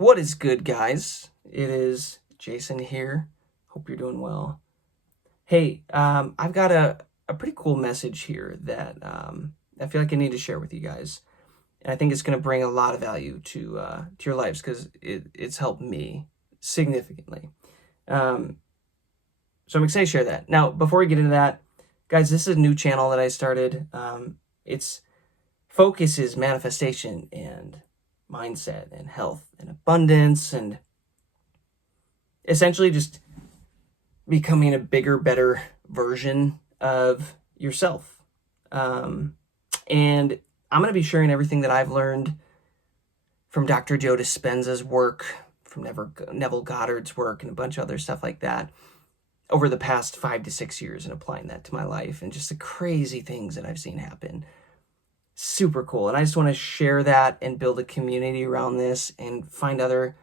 What is good, guys? It is Jason here. Hope you're doing well. Hey, I've got a pretty cool message here that I feel like I need to share with you guys. And I think it's going to bring a lot of value to your lives because it's helped me significantly. Um, so I'm excited to share that. Now, before we get into that, guys, this is a new channel that I started. Its focus is manifestation and mindset and health and abundance and essentially just becoming a bigger, better version of yourself. And I'm going to be sharing everything that I've learned from Dr. Joe Dispenza's work, from Neville Goddard's work, and a bunch of other stuff like that over the past 5 to 6 years and applying that to my life and just the crazy things that I've seen happen. Super cool. And I just want to share that and build a community around this and find other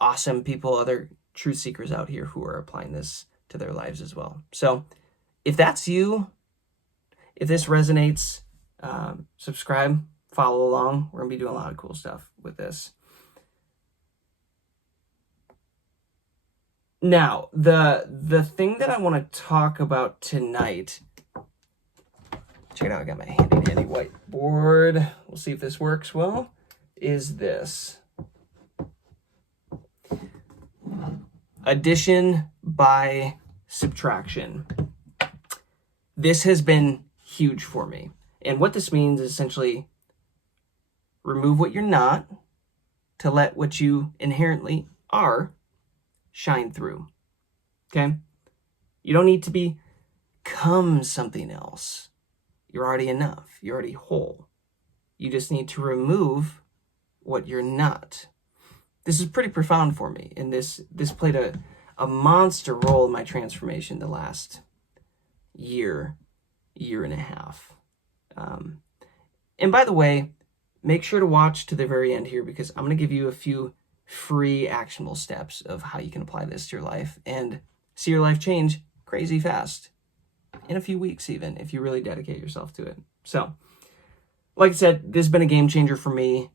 awesome people, other truth seekers out here who are applying this to their lives as well. So if that's you, if this resonates, subscribe, follow along. We're going to be doing a lot of cool stuff with this. Now, the thing that I want to talk about tonight, check it out, I got my handy whiteboard. We'll see if this works well, is this. Addition by subtraction. This has been huge for me. And what this means is essentially remove what you're not to let what you inherently are shine through. Okay? You don't need to become something else. You're already enough. You're already whole. You just need to remove what you're not. This is pretty profound for me, and this played a monster role in my transformation the last year and a half. And by the way, make sure to watch to the very end here because I'm going to give you a few free actionable steps of how you can apply this to your life and see your life change crazy fast in a few weeks even if you really dedicate yourself to it. So, like I said, this has been a game changer for me.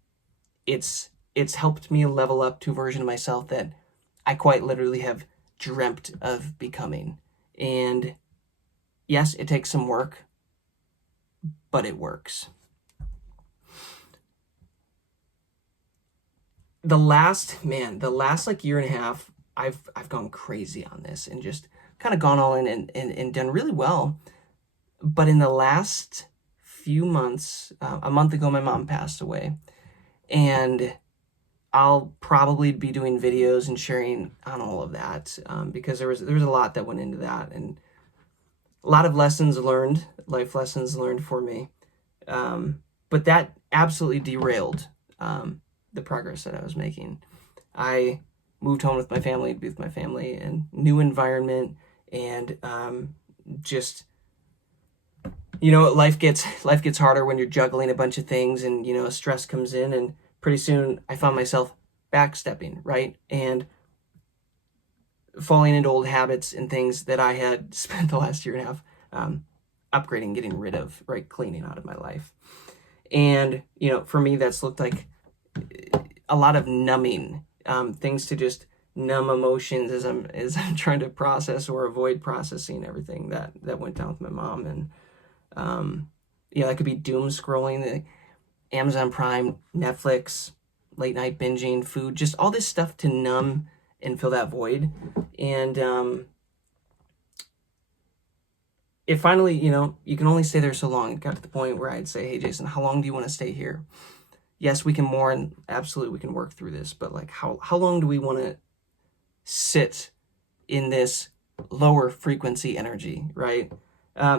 It's helped me level up to a version of myself that I quite literally have dreamt of becoming. And yes, it takes some work, but it works. The last like year and a half, I've gone crazy on this and just kind of gone all in and done really well. But in the last few months, a month ago, my mom passed away, and I'll probably be doing videos and sharing on all of that because there was a lot that went into that and a lot of lessons learned, life lessons learned for me. But that absolutely derailed the progress that I was making. I moved home with my family to be with my family and new environment and just, life gets harder when you're juggling a bunch of things and, stress comes in and pretty soon I found myself backstepping, right? And falling into old habits and things that I had spent the last year and a half upgrading, getting rid of, right? Cleaning out of my life. And, for me, that's looked like a lot of numbing, things to just numb emotions as I'm trying to process or avoid processing everything that went down with my mom. And, that could be doom scrolling, Amazon Prime, Netflix, late night binging, food, just all this stuff to numb and fill that void. And it finally, you can only stay there so long. It got to the point where I'd say, hey, Jason, how long do you want to stay here? Yes, we can mourn. Absolutely, we can work through this. But like, how long do we want to sit in this lower frequency energy, right?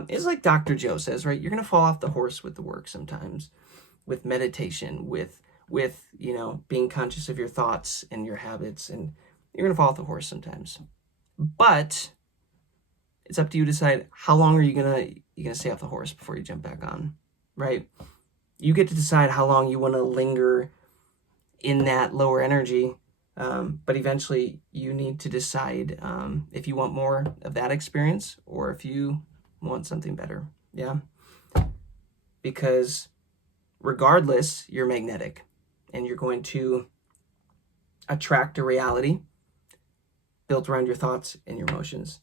It's like Dr. Joe says, right? You're going to fall off the horse with the work sometimes, with meditation, with being conscious of your thoughts and your habits, and you're going to fall off the horse sometimes. But it's up to you to decide how long are you gonna stay off the horse before you jump back on, right? You get to decide how long you want to linger in that lower energy, but eventually you need to decide if you want more of that experience or if you want something better. Yeah, because regardless, you're magnetic, and you're going to attract a reality built around your thoughts and your emotions,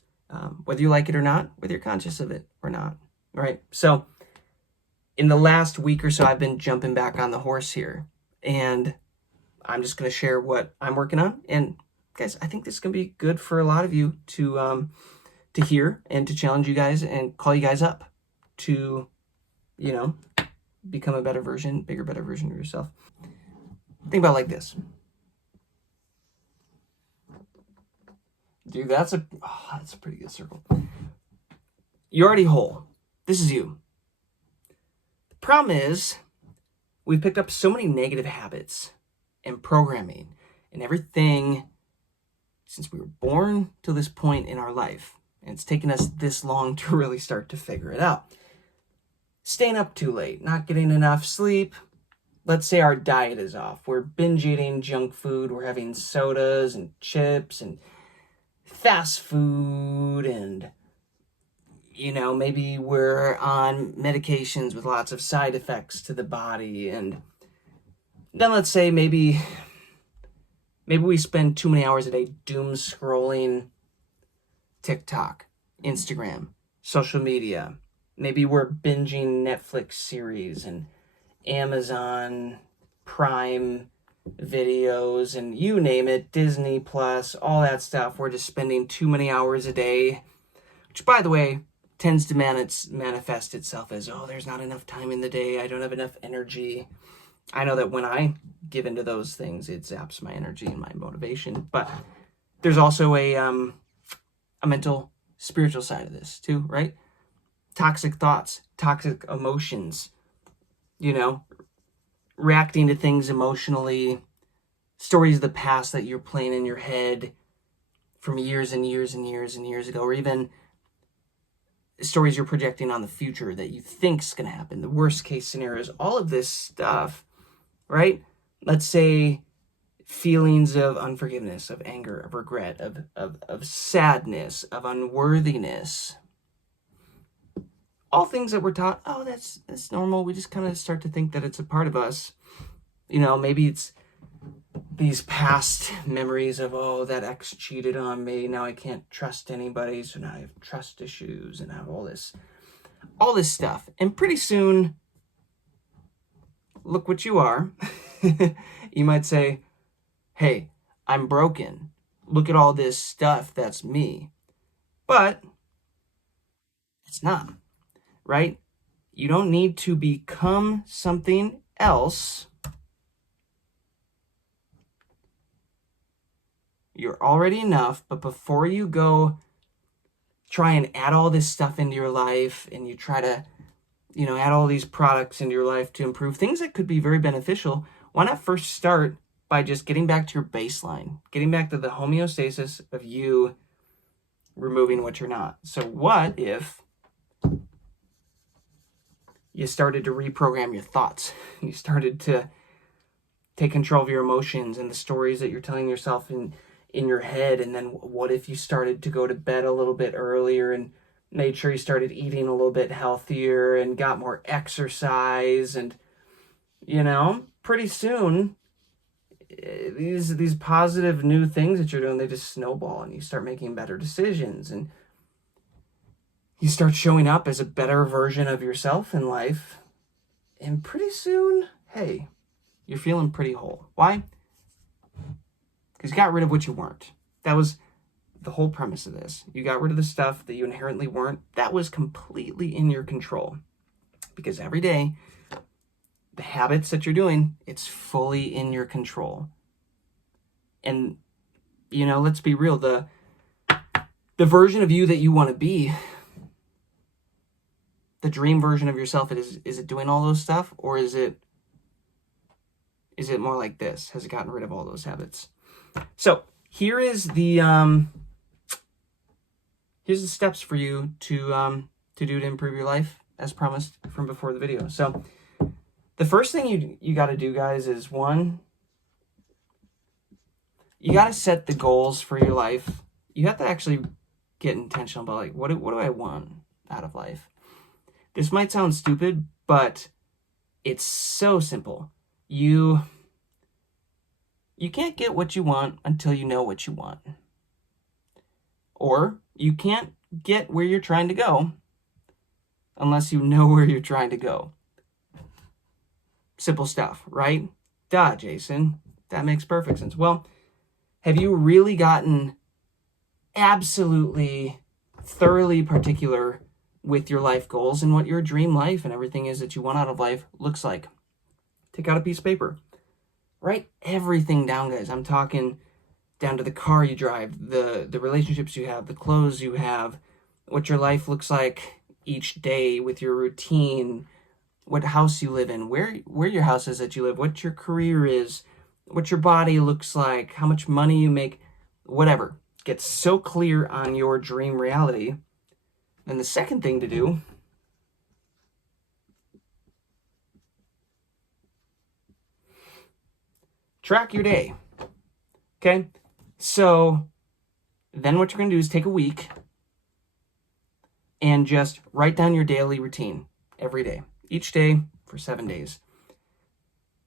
whether you like it or not, whether you're conscious of it or not, right? So in the last week or so, I've been jumping back on the horse here, and I'm just going to share what I'm working on. And guys, I think this is going to be good for a lot of you to hear and to challenge you guys and call you guys up to, you know, become a better version, bigger, better version of yourself. Think about it like this. Dude, that's a pretty good circle. You're already whole. This is you. The problem is we've picked up so many negative habits and programming and everything since we were born to this point in our life. And it's taken us this long to really start to figure it out. Staying up too late, not getting enough sleep. Let's say our diet is off. We're binge eating junk food. We're having sodas and chips and fast food, and you know, maybe we're on medications with lots of side effects to the body. And then let's say maybe we spend too many hours a day doom scrolling TikTok, Instagram, social media. Maybe we're binging Netflix series and Amazon Prime videos and you name it, Disney Plus, all that stuff. We're just spending too many hours a day, which, by the way, tends to manifest itself as, oh, there's not enough time in the day. I don't have enough energy. I know that when I give into those things, it zaps my energy and my motivation. But there's also a mental, spiritual side of this too, right? Toxic thoughts, toxic emotions, you know, reacting to things emotionally, stories of the past that you're playing in your head from years and years and years and years ago, or even stories you're projecting on the future that you think's going to happen, the worst case scenarios, all of this stuff, right? Let's say feelings of unforgiveness, of anger, of regret, of sadness, of unworthiness. All things that we're taught, oh, that's normal. We just kind of start to think that it's a part of us. You know, maybe it's these past memories of, oh, that ex cheated on me. Now I can't trust anybody. So now I have trust issues and I have all this stuff. And pretty soon, look what you are. You might say, hey, I'm broken. Look at all this stuff. That's me. But it's not. Right? You don't need to become something else. You're already enough, but before you go try and add all this stuff into your life and you try to, you know, add all these products into your life to improve things that could be very beneficial, why not first start by just getting back to your baseline, getting back to the homeostasis of you removing what you're not. So what if you started to reprogram your thoughts? You started to take control of your emotions and the stories that you're telling yourself in your head. And then what if you started to go to bed a little bit earlier and made sure you started eating a little bit healthier and got more exercise? And, you know, pretty soon, these positive new things that you're doing, they just snowball and you start making better decisions. And you start showing up as a better version of yourself in life. And pretty soon, hey, you're feeling pretty whole. Why? Because you got rid of what you weren't. That was the whole premise of this. You got rid of the stuff that you inherently weren't. That was completely in your control. Because every day, the habits that you're doing, it's fully in your control. And, you know, let's be real. The version of you that you want to be, the dream version of yourself, is it doing all those stuff, or is it more like this? Has it gotten rid of all those habits? So here is the steps for you to do to improve your life, as promised from before the video. So the first thing you got to do, guys, is one, you got to set the goals for your life. You have to actually get intentional about, like, what do I want out of life? This might sound stupid, but it's so simple. You you can't get what you want until you know what you want. Or you can't get where you're trying to go unless you know where you're trying to go. Simple stuff, right? Duh, Jason. That makes perfect sense. Well, have you really gotten absolutely, thoroughly particular with your life goals and what your dream life and everything is that you want out of life looks like? Take out a piece of paper. Write everything down, guys. I'm talking down to the car you drive, the relationships you have, the clothes you have, what your life looks like each day with your routine, what house you live in, where your house is that you live, what your career is, what your body looks like, how much money you make, whatever. Get so clear on your dream reality. And the second thing to do, track your day. Okay? So then what you're going to do is take a week and just write down your daily routine every day, each day for 7 days.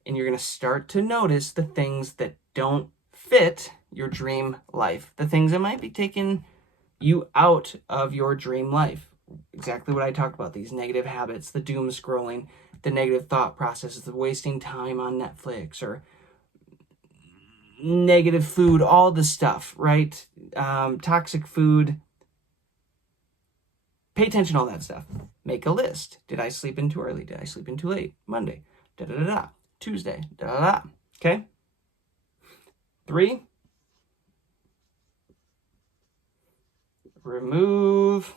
And you're going to start to notice the things that don't fit your dream life, the things that might be taking you out of your dream life. Exactly what I talked about, these negative habits, the doom scrolling, the negative thought processes, the wasting time on Netflix or negative food, all the stuff, right? Toxic food. Pay attention to all that stuff. Make a list. Did I sleep in too early? Did I sleep in too late? Monday. Da-da-da-da. Tuesday. Da-da-da. Okay? 3. Remove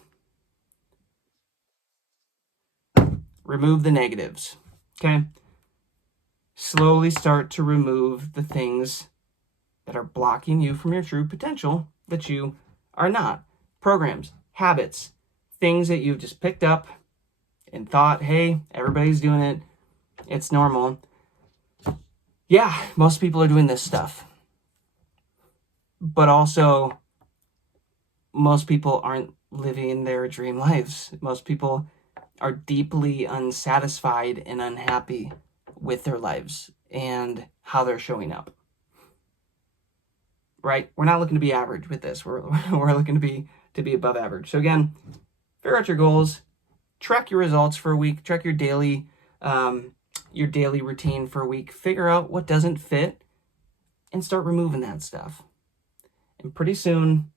the negatives. Okay? Slowly start to remove the things that are blocking you from your true potential that you are not. Programs, habits, things that you've just picked up and thought, hey, everybody's doing it. It's normal. Yeah, most people are doing this stuff. But also, most people aren't living their dream lives. Most people are deeply unsatisfied and unhappy with their lives and how they're showing up. Right? We're not looking to be average with this. We're looking to be above average. So again, figure out your goals, track your results for a week, track your daily routine for a week, figure out what doesn't fit, and start removing that stuff. And pretty soon,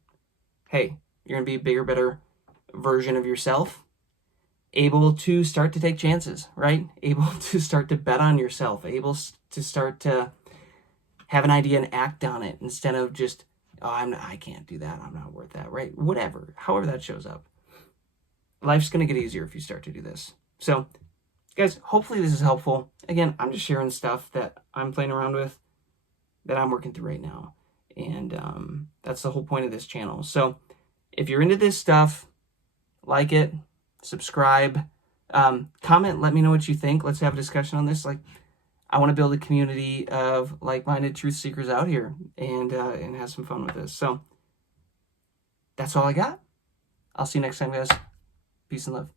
hey, you're gonna be a bigger, better version of yourself, able to start to take chances, right? Able to start to bet on yourself, able to start to have an idea and act on it instead of just, oh, I can't do that. I'm not worth that, right? Whatever, however that shows up. Life's going to get easier if you start to do this. So, guys, hopefully this is helpful. Again, I'm just sharing stuff that I'm playing around with, that I'm working through right now. And that's the whole point of this channel. So, if you're into this stuff, like it, subscribe, comment, let me know what you think. Let's have a discussion on this. Like, I want to build a community of like-minded truth seekers out here and have some fun with this. So that's all I got. I'll see you next time, guys. Peace and love.